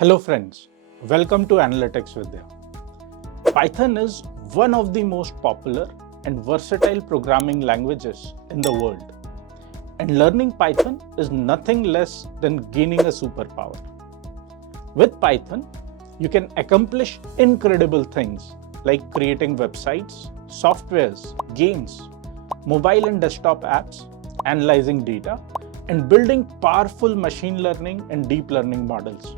Hello friends, welcome to Analytics Vidya. Python is one of the most popular and versatile programming languages in the world. And learning Python is nothing less than gaining a superpower. With Python, you can accomplish incredible things like creating websites, softwares, games, mobile and desktop apps, analyzing data, and building powerful machine learning and deep learning models.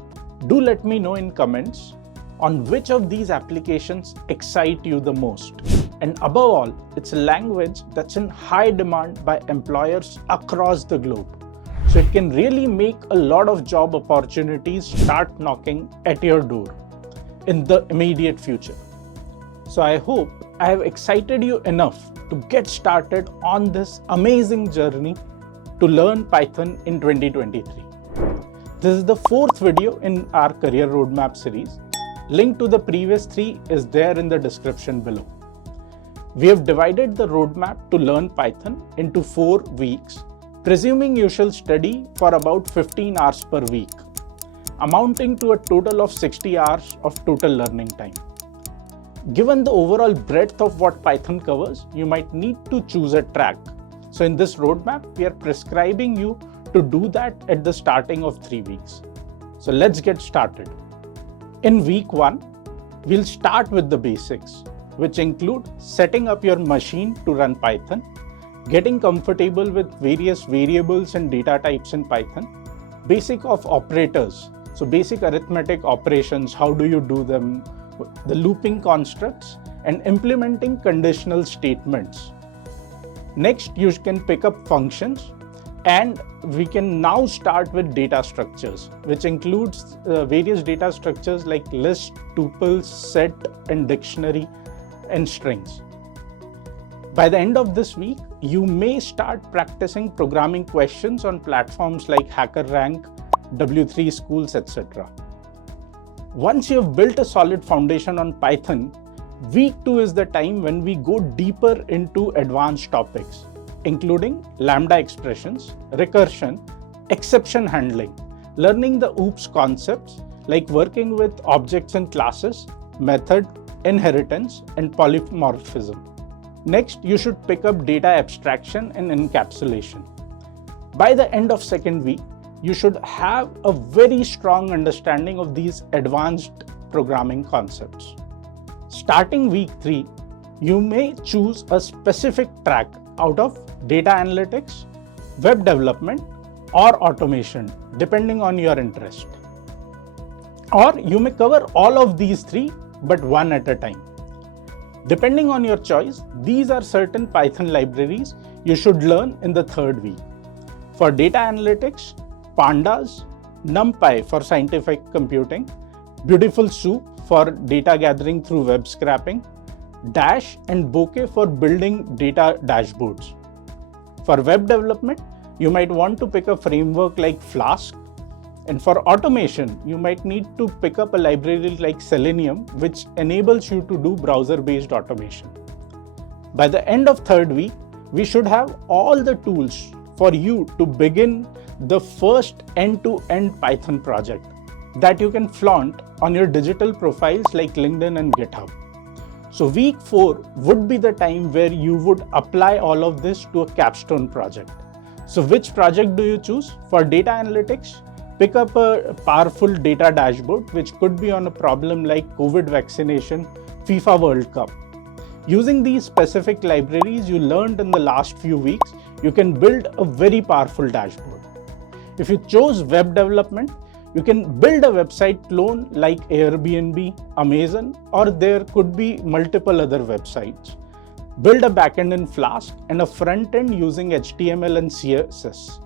Do let me know in comments on which of these applications excite you the most. And above all, it's a language that's in high demand by employers across the globe. So it can really make a lot of job opportunities start knocking at your door in the immediate future. So I hope I have excited you enough to get started on this amazing journey to learn Python in 2023. This is the fourth video in our career roadmap series. Link to the previous three is there in the description below. We have divided the roadmap to learn Python into 4 weeks, presuming you shall study for about 15 hours per week, amounting to a total of 60 hours of total learning time. Given the overall breadth of what Python covers, you might need to choose a track. So in this roadmap, we are prescribing you to do that at the starting of 3 weeks. So let's get started. In week 1, we'll start with the basics, which include setting up your machine to run Python, getting comfortable with various variables and data types in Python, basic of operators, so basic arithmetic operations, how do you do them, the looping constructs, and implementing conditional statements. Next, you can pick up functions, and we can now start with data structures, which includes various data structures like list, tuples, set, and dictionary, and strings. By the end of this week, you may start practicing programming questions on platforms like HackerRank, W3 Schools, etc. Once you have built a solid foundation on Python, week 2 is the time when we go deeper into advanced topics, including lambda expressions, recursion, exception handling, learning the OOPS concepts like working with objects and classes, method, inheritance, and polymorphism. Next, you should pick up data abstraction and encapsulation. By the end of second week, you should have a very strong understanding of these advanced programming concepts. Starting week 3, you may choose a specific track out of data analytics, web development, or automation, depending on your interest. Or you may cover all of these 3, but one at a time. Depending on your choice, these are certain Python libraries you should learn in the third week. For data analytics, Pandas, NumPy for scientific computing, Beautiful Soup for data gathering through web scraping, Dash and Bokeh for building data dashboards. For web development, you might want to pick a framework like Flask. And for automation, you might need to pick up a library like Selenium, which enables you to do browser-based automation. By the end of third week, we should have all the tools for you to begin the first end-to-end Python project that you can flaunt on your digital profiles like LinkedIn and GitHub. So week 4 would be the time where you would apply all of this to a Capstone project. So which project do you choose? For data analytics, pick up a powerful data dashboard, which could be on a problem like COVID vaccination, FIFA World Cup. Using these specific libraries you learned in the last few weeks, you can build a very powerful dashboard. If you chose web development, you can build a website clone like Airbnb, Amazon, or there could be multiple other websites. Build a backend in Flask and a front end using HTML and CSS.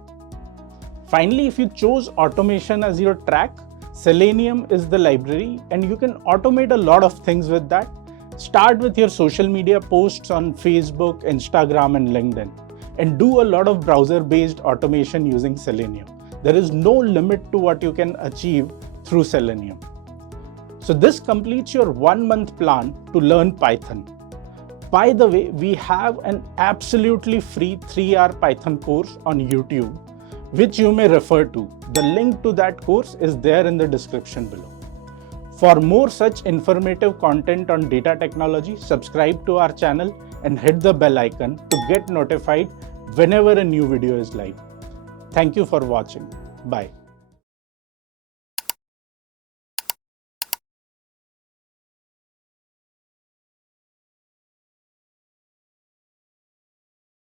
Finally, if you chose automation as your track, Selenium is the library and you can automate a lot of things with that. Start with your social media posts on Facebook, Instagram, and LinkedIn, and do a lot of browser-based automation using Selenium. There is no limit to what you can achieve through Selenium. So this completes your 1-month plan to learn Python. By the way, we have an absolutely free 3-hour Python course on YouTube, which you may refer to. The link to that course is there in the description below. For more such informative content on data technology, subscribe to our channel and hit the bell icon to get notified whenever a new video is live. Thank you for watching. Bye.